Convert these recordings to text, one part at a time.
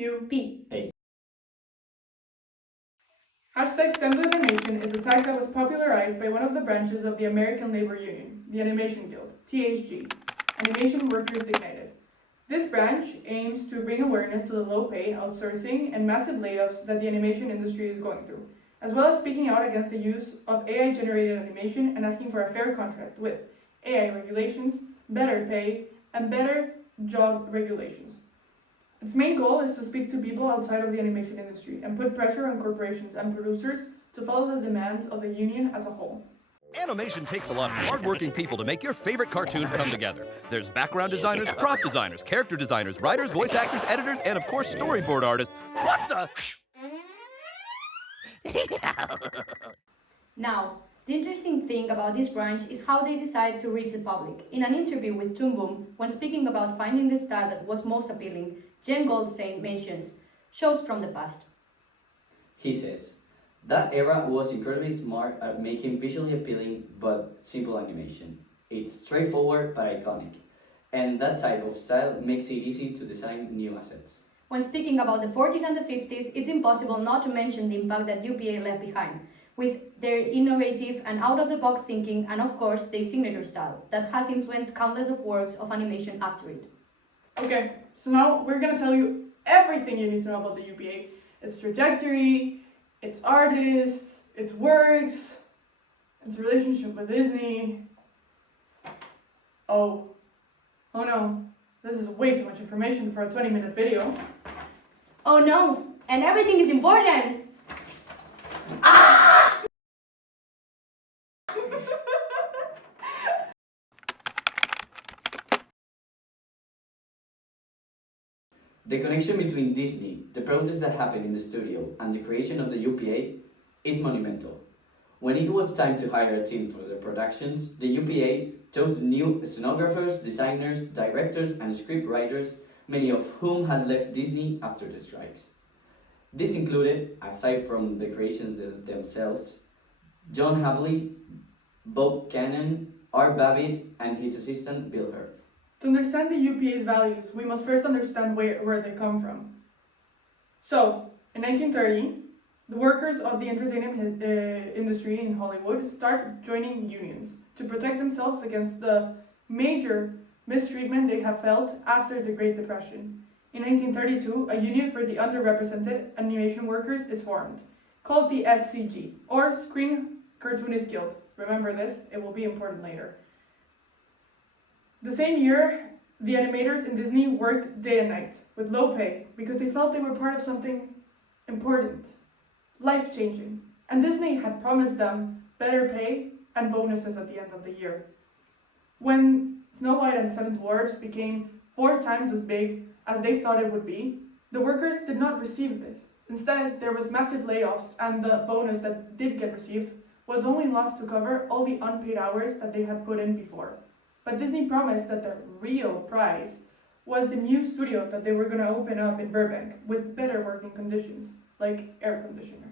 UPA. Hashtag STEM animation is a tag that was popularized by one of the branches of the American Labor Union, the Animation Guild, THG, Animation Workers Ignited. This branch aims to bring awareness to the low pay, outsourcing, and massive layoffs that the animation industry is going through, as well as speaking out against the use of AI-generated animation and asking for a fair contract with AI regulations, better pay, and better job regulations. Its main goal is to speak to people outside of the animation industry and put pressure on corporations and producers to follow the demands of the union as a whole. Animation takes a lot of hard-working people to make your favorite cartoons come together. There's background designers, prop designers, character designers, writers, voice actors, editors, and of course storyboard artists. What the? Now, the interesting thing about this branch is how they decide to reach the public. In an interview with Toon Boom, when speaking about finding the style that was most appealing, Jen Goldstein mentions shows from the past. He says, that era was incredibly smart at making visually appealing but simple animation. It's straightforward but iconic, and that type of style makes it easy to design new assets. When speaking about the 40s and the 50s, it's impossible not to mention the impact that UPA left behind, with their innovative and out-of-the-box thinking and of course their signature style that has influenced countless of works of animation after it. Okay, so now we're gonna tell you everything you need to know about the UPA, its trajectory, its artists, its works, its relationship with Disney. Oh no, this is way too much information for a 20-minute video. Oh no, and everything is important! The connection between Disney, the protest that happened in the studio, and the creation of the UPA is monumental. When it was time to hire a team for the productions, the UPA chose new scenographers, designers, directors, and script writers, many of whom had left Disney after the strikes. This included, aside from the creations themselves, John Habley, Bob Cannon, Art Babbitt, and his assistant Bill Hurst. To understand the UPA's values, we must first understand where they come from. So, in 1930, the workers of the entertainment industry in Hollywood start joining unions to protect themselves against the major mistreatment they have felt after the Great Depression. In 1932, a union for the underrepresented animation workers is formed, called the SCG, or Screen Cartoonist Guild. Remember this, it will be important later. The same year, the animators in Disney worked day and night, with low pay, because they felt they were part of something important, life-changing, and Disney had promised them better pay and bonuses at the end of the year. When Snow White and the Seven Dwarfs became 4 times as big as they thought it would be, the workers did not receive this. Instead, there was massive layoffs, and the bonus that did get received was only enough to cover all the unpaid hours that they had put in before. But Disney promised that the real prize was the new studio that they were going to open up in Burbank with better working conditions, like air conditioner.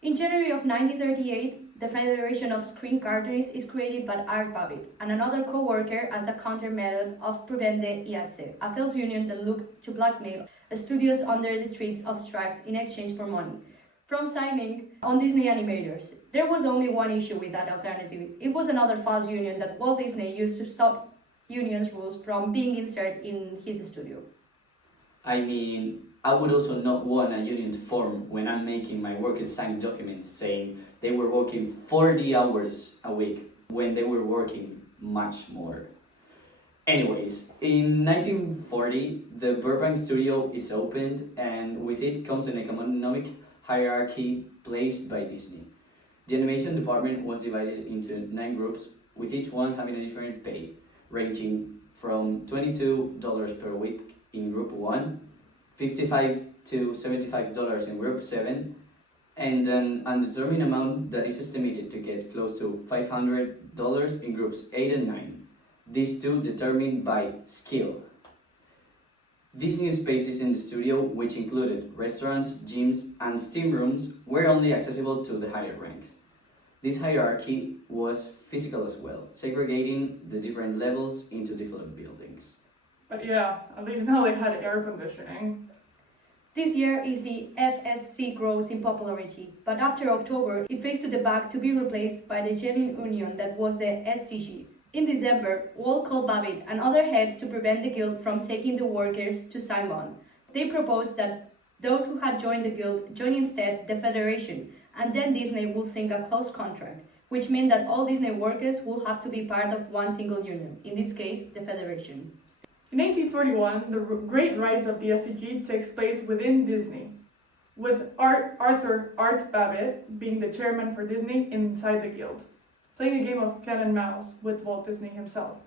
In January of 1938, the Federation of Screen Cartoonists is created by Art Babbitt and another co-worker as a countermeasure of Prevent the IATSE, a failed union that looked to blackmail studios under the threats of strikes in exchange for money from signing on Disney animators. There was only one issue with that alternative. It was another false union that Walt Disney used to stop unions rules from being inserted in his studio. I mean, I would also not want a union to form when I'm making my workers sign documents saying they were working 40 hours a week when they were working much more. Anyways, in 1940, the Burbank studio is opened, and with it comes an economic hierarchy placed by Disney. The animation department was divided into 9 groups, with each one having a different pay, ranging from $22 per week in Group 1, $55 to $75 in Group 7, and an undetermined amount that is estimated to get close to $500 in Groups 8 and 9. These two determined by skill. These new spaces in the studio, which included restaurants, gyms, and steam rooms, were only accessible to the higher ranks. This hierarchy was physical as well, segregating the different levels into different buildings. But yeah, at least now they had air conditioning. This year is the FSC grows in popularity, but after October it fades to the back to be replaced by the genuine union that was the SCG. In December, Wall called Babbitt and other heads to prevent the guild from taking the workers to sign on. They proposed that those who had joined the guild join instead the federation, and then Disney will sign a close contract, which meant that all Disney workers will have to be part of one single union, in this case, the federation. In 1841, the great rise of the SCG takes place within Disney, with Arthur Art Babbitt being the chairman for Disney inside the guild, playing a game of cat and mouse with Walt Disney himself.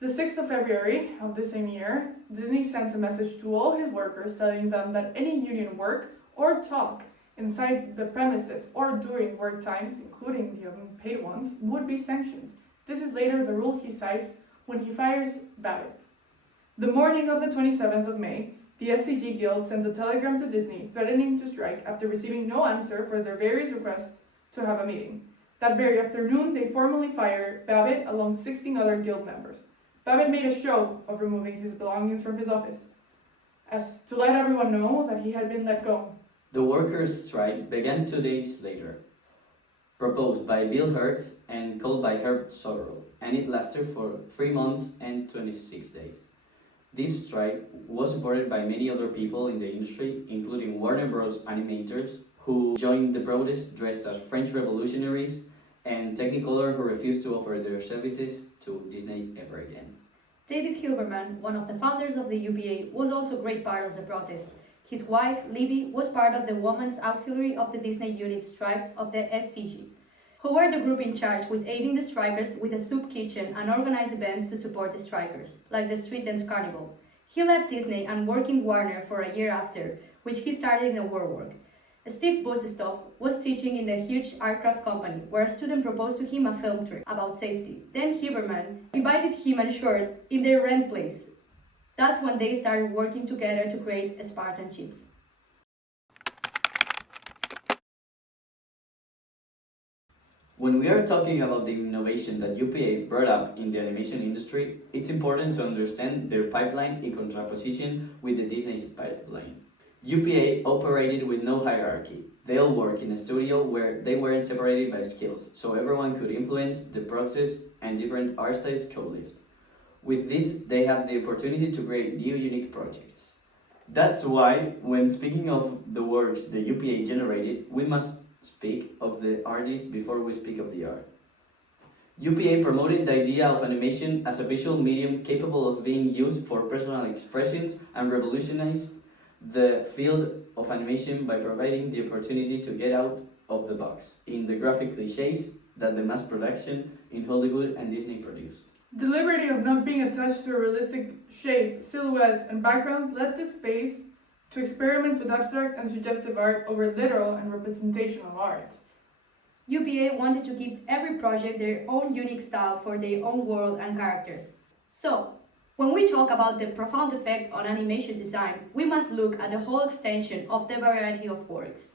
The 6th of February of the same year, Disney sends a message to all his workers telling them that any union work or talk inside the premises or during work times, including the unpaid ones, would be sanctioned. This is later the rule he cites when he fires Babbitt. The morning of the 27th of May, the SCG Guild sends a telegram to Disney threatening to strike after receiving no answer for their various requests to have a meeting. That very afternoon, they formally fire Babbitt along 16 other guild members. Babbitt made a show of removing his belongings from his office, as to let everyone know that he had been let go. The workers' strike began 2 days later, proposed by Bill Hertz and called by Herb Sorrell, and it lasted for 3 months and 26 days. This strike was supported by many other people in the industry, including Warner Bros. Animators, who joined the protest dressed as French revolutionaries, and Technicolor, who refused to offer their services to Disney ever again. David Hilberman, one of the founders of the UPA, was also a great part of the protest. His wife, Libby, was part of the Women's Auxiliary of the Disney Unit Strikes of the SCG, who were the group in charge with aiding the strikers with a soup kitchen and organized events to support the strikers, like the Street Dance Carnival. He left Disney and worked in Warner for a year after, which he started in a war work. Steve Busestov was teaching in a huge aircraft company, where a student proposed to him a film trip about safety. Then Hilberman invited him and Short in their rent place. That's when they started working together to create Spartan chips. When we are talking about the innovation that UPA brought up in the animation industry, it's important to understand their pipeline in contraposition with the Disney pipeline. UPA operated with no hierarchy. They all worked in a studio where they weren't separated by skills, so everyone could influence the process and different art styles co-lived. With this, they had the opportunity to create new unique projects. That's why, when speaking of the works the UPA generated, we must speak of the artist before we speak of the art. UPA promoted the idea of animation as a visual medium capable of being used for personal expressions and revolutionized the field of animation by providing the opportunity to get out of the box in the graphic cliches that the mass production in Hollywood and Disney produced. The liberty of not being attached to a realistic shape, silhouette, and background led the space to experiment with abstract and suggestive art over literal and representational art. UPA wanted to give every project their own unique style for their own world and characters. So, when we talk about the profound effect on animation design, we must look at the whole extension of the variety of works.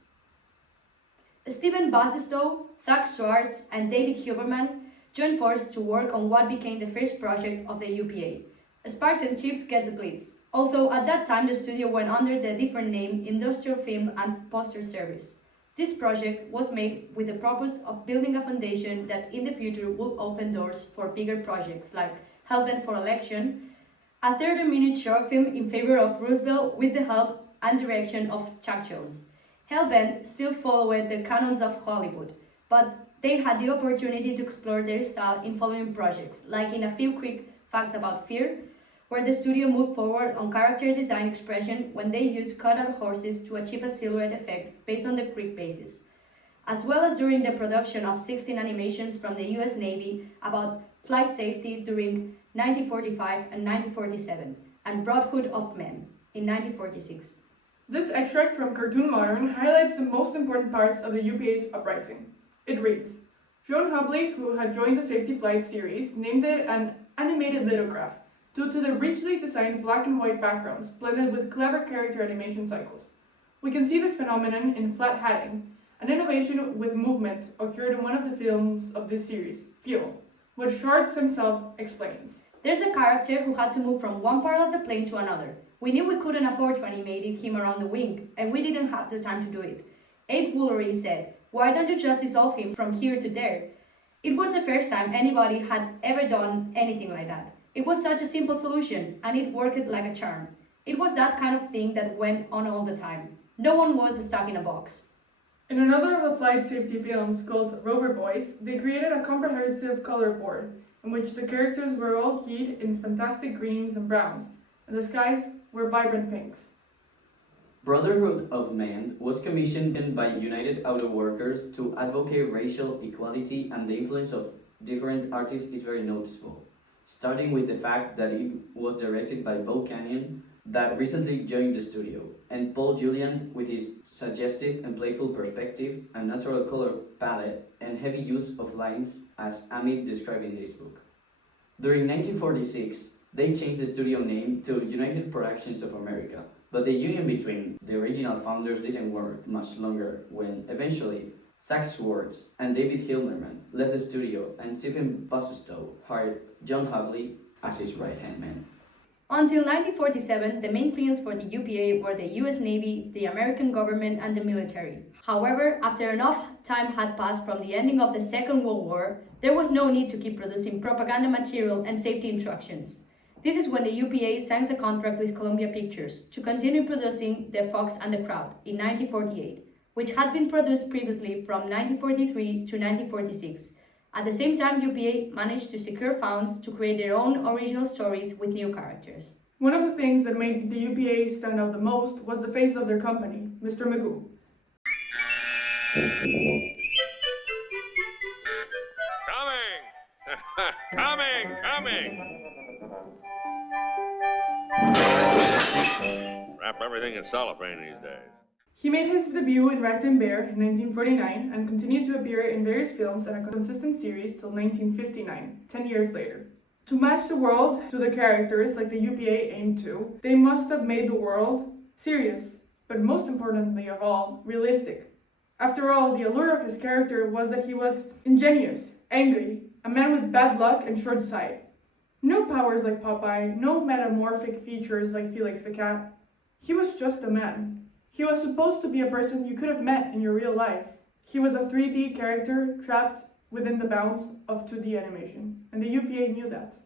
Stephen Basestow, Thad Schwartz, and David Hilberman joined forces to work on what became the first project of the UPA. Sparks and Chips Gets Blitz, although at that time the studio went under the different name Industrial Film and Poster Service. This project was made with the purpose of building a foundation that in the future will open doors for bigger projects like Hellbent for Election, a 30-minute short film in favor of Roosevelt with the help and direction of Chuck Jones. Hellbent still followed the canons of Hollywood, but they had the opportunity to explore their style in following projects, like in A Few Quick Facts About Fear, where the studio moved forward on character design expression when they used cut-out horses to achieve a silhouette effect based on the creek basis, as well as during the production of 16 animations from the US Navy about flight safety during 1945 and 1947, and Brotherhood of Men in 1946. This extract from Cartoon Modern highlights the most important parts of the UPA's uprising. It reads, Fionn Hubley, who had joined the Safety Flight series, named it an animated lithograph due to the richly designed black and white backgrounds blended with clever character animation cycles. We can see this phenomenon in flat hatting, an innovation with movement occurred in one of the films of this series, Fuel, which Schwartz himself explains. There's a character who had to move from one part of the plane to another, We knew we couldn't afford to animate him around the wing, and we didn't have the time to do it. Ed Woolery said, "Why don't you just dissolve him from here to there?" It was the first time anybody had ever done anything like that. It was such a simple solution, and it worked like a charm. It was that kind of thing that went on all the time. No one was stuck in a box. In another of the flight safety films called Rover Boys, they created a comprehensive color board in which the characters were all keyed in fantastic greens and browns, and the skies were vibrant pinks. Brotherhood of Men was commissioned by United Auto Workers to advocate racial equality, and the influence of different artists is very noticeable, starting with the fact that it was directed by Bo Canyon, that recently joined the studio, and Paul Julian with his suggestive and playful perspective and natural color palette and heavy use of lines, as Amit described in his book. During 1946, they changed the studio name to United Productions of America, but the union between the original founders didn't work much longer when eventually Zach Swartz and David Hilmerman left the studio, and Stephen Busstow hired John Hubley as his right-hand man. Until 1947, the main clients for the UPA were the US Navy, the American government, and the military. However, after enough time had passed from the ending of the Second World War, there was no need to keep producing propaganda material and safety instructions. This is when the UPA signs a contract with Columbia Pictures to continue producing The Fox and the Crowd in 1948, which had been produced previously from 1943 to 1946. At the same time, UPA managed to secure funds to create their own original stories with new characters. One of the things that made the UPA stand out the most was the face of their company, Mr. Magoo. Coming! Wrap everything in cellophane these days. He made his debut in Wrecked and Bear in 1949 and continued to appear in various films and a consistent series till 1959, 10 years later. To match the world to the characters like the UPA aimed to, they must have made the world serious, but most importantly of all, realistic. After all, the allure of his character was that he was ingenuous, angry, a man with bad luck and short sight. No powers like Popeye, no metamorphic features like Felix the Cat. He was just a man. He was supposed to be a person you could have met in your real life. He was a 3D character trapped within the bounds of 2D animation, and the UPA knew that.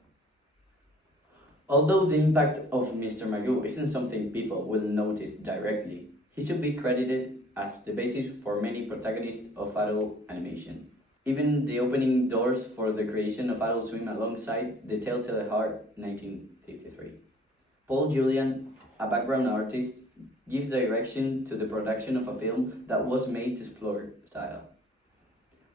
Although the impact of Mr. Magoo isn't something people will notice directly, he should be credited as the basis for many protagonists of adult animation. Even the opening doors for the creation of Adult Swim alongside The Telltale Heart 1953. Paul Julian, a background artist, gives direction to the production of a film that was made to explore style.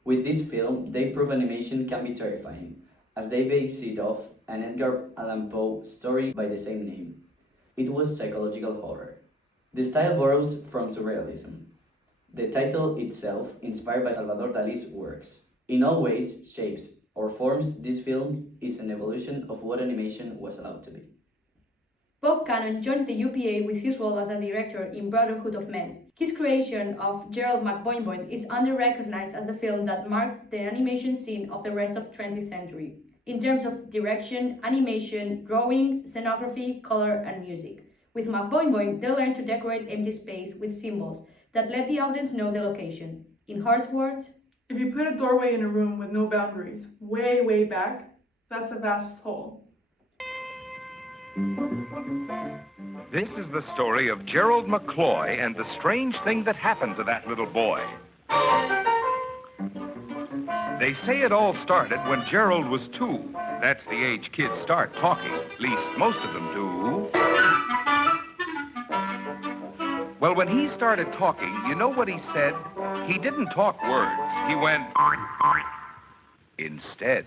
With this film, they prove animation can be terrifying, as they base it off an Edgar Allan Poe story by the same name. It was psychological horror. The style borrows from surrealism. The title itself, inspired by Salvador Dali's works. In all ways, shapes, or forms, this film is an evolution of what animation was allowed to be. Bob Cannon joins the UPA with his role as a director in Brotherhood of Men. His creation of Gerald McBoing is under-recognized as the film that marked the animation scene of the rest of the 20th century, in terms of direction, animation, drawing, scenography, color, and music. With McBoing, they learned to decorate empty space with symbols that let the audience know the location. In Hart's words, if you put a doorway in a room with no boundaries, way back, that's a vast hole. This is the story of Gerald McCloy and the strange thing that happened to that little boy. They say it all started when Gerald was 2. That's the age kids start talking, at least most of them do. Well, when he started talking, you know what he said? He didn't talk words. He went instead.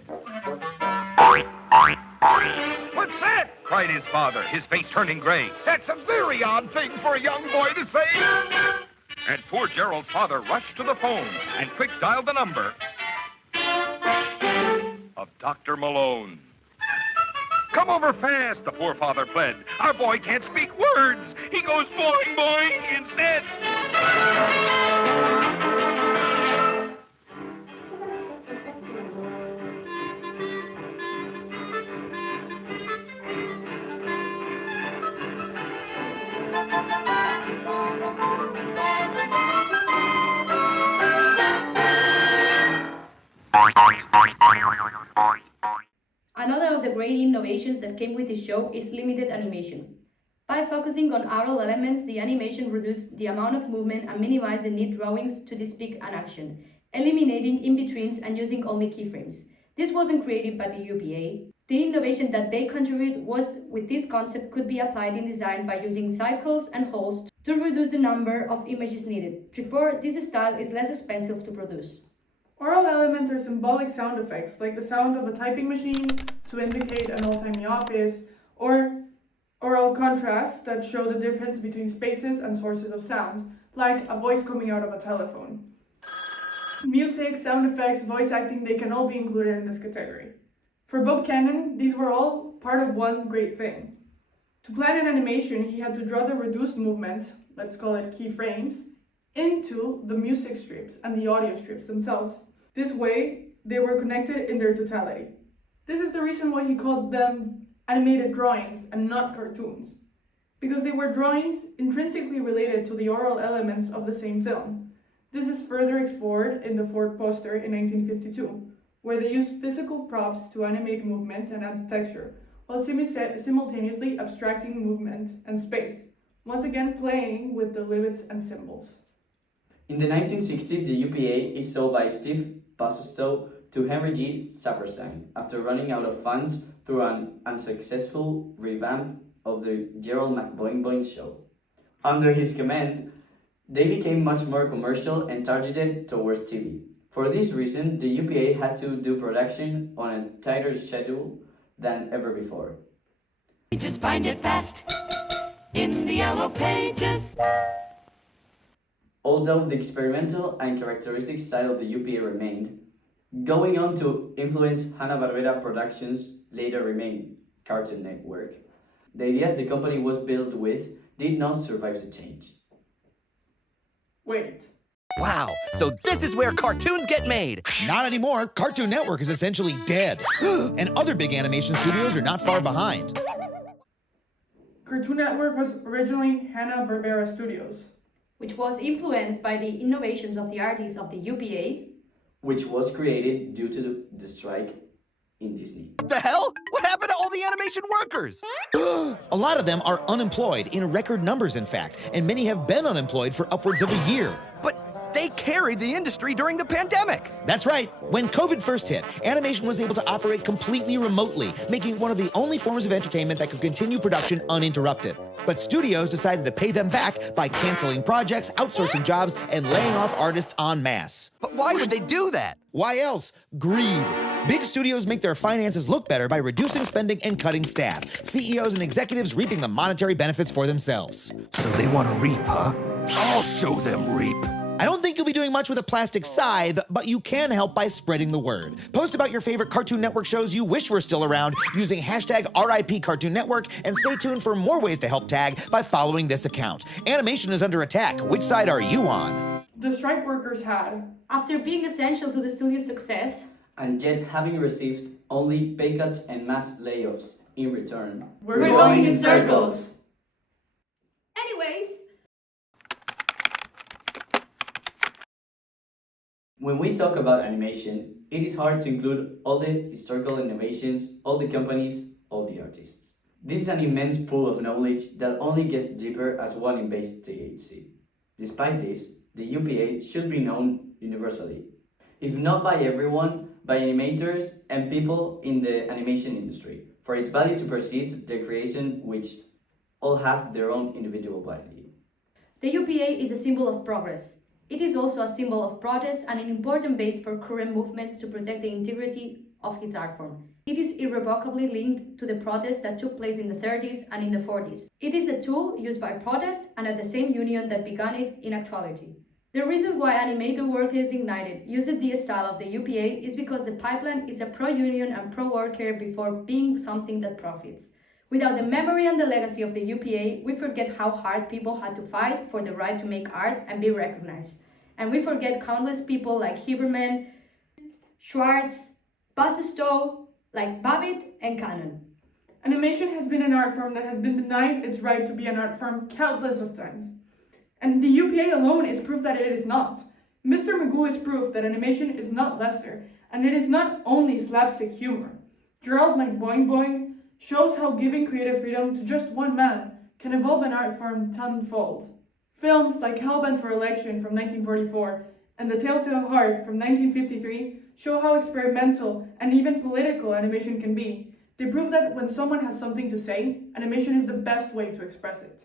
What's that? Cried his father, his face turning gray. That's a very odd thing for a young boy to say. And poor Gerald's father rushed to the phone and quick dialed the number of Dr. Malone. Come over fast, the poor father pled. Our boy can't speak words. He goes boing, boing instead. of the great innovations that came with this show is limited animation. By focusing on aural elements, the animation reduced the amount of movement and minimized the need drawings to depict an action, eliminating in-betweens and using only keyframes. This wasn't created by the UPA. The innovation that they contributed was with this concept could be applied in design by using cycles and holes to reduce the number of images needed. Therefore, this style is less expensive to produce. Aural elements are symbolic sound effects, like the sound of a typing machine to indicate an old-timey office, or aural contrasts that show the difference between spaces and sources of sound, like a voice coming out of a telephone. Music, sound effects, voice acting, they can all be included in this category. For Bob Cannon, these were all part of one great thing. To plan an animation, he had to draw the reduced movement, let's call it keyframes, into the music strips and the audio strips themselves. This way, they were connected in their totality. This is the reason why he called them animated drawings and not cartoons, because they were drawings intrinsically related to the aural elements of the same film. This is further explored in the Ford poster in 1952, where they used physical props to animate movement and add texture, while simultaneously abstracting movement and space, once again playing with the limits and symbols. In the 1960s, the UPA is sold by Steve Basostow to Henry G. Saperstein after running out of funds through an unsuccessful revamp of the Gerald McBoing Boing show. Under his command, they became much more commercial and targeted towards TV. For this reason, the UPA had to do production on a tighter schedule than ever before. Just find it fast in the yellow pages. Although the experimental and characteristic style of the UPA remained, going on to influence Hanna-Barbera Productions later remained Cartoon Network. The ideas the company was built with did not survive the change. Wait. Wow, so this is where cartoons get made. Not anymore. Cartoon Network is essentially dead. And other big animation studios are not far behind. Cartoon Network was originally Hanna-Barbera Studios, which was influenced by the innovations of the artists of the UPA, which was created due to the strike in Disney. The hell? What happened to all the animation workers? A lot of them are unemployed, in record numbers in fact, and many have been unemployed for upwards of a year. But they carried the industry during the pandemic. That's right. When COVID first hit, animation was able to operate completely remotely, making it one of the only forms of entertainment that could continue production uninterrupted. But studios decided to pay them back by canceling projects, outsourcing jobs, and laying off artists en masse. But why would they do that? Why else? Greed. Big studios make their finances look better by reducing spending and cutting staff. CEOs and executives reaping the monetary benefits for themselves. So they want to reap, huh? I'll show them reap. I don't think you'll be doing much with a plastic scythe, but you can help by spreading the word. Post about your favorite Cartoon Network shows you wish were still around using hashtag RIP Cartoon Network, and stay tuned for more ways to help tag by following this account. Animation is under attack. Which side are you on? The strike workers had, after being essential to the studio's success, And yet having received only pay cuts and mass layoffs in return. We're going in circles. Anyways, When we talk about animation, it is hard to include all the historical innovations, all the companies, all the artists. This is an immense pool of knowledge that only gets deeper as one invades THC. Despite this, the UPA should be known universally, if not by everyone, by animators and people in the animation industry, for its value supersedes their creation, which all have their own individual value. the UPA is a symbol of progress. It is also a symbol of protest and an important base for current movements to protect the integrity of its art form. It is irrevocably linked to the protests that took place in the 30s and in the 40s. It is a tool used by protest and at the same union that began it in actuality. The reason why animator workers ignited uses the style of the UPA is because the pipeline is a pro-union and pro-worker before being something that profits. Without the memory and the legacy of the UPA, we forget how hard people had to fight for the right to make art and be recognized. And we forget countless people like Huberman, Schwartz, Basestow, like Babbitt and Cannon. Animation has been an art form that has been denied its right to be an art form countless of times. And the UPA alone is proof that it is not. Mr. Magoo is proof that animation is not lesser, and it is not only slapstick humor. Gerald Boing Boing shows how giving creative freedom to just one man can evolve an art form tenfold. Films like Hellbent for Election from 1944 and The Telltale Heart from 1953 show how experimental and even political animation can be. They prove that when someone has something to say, animation is the best way to express it.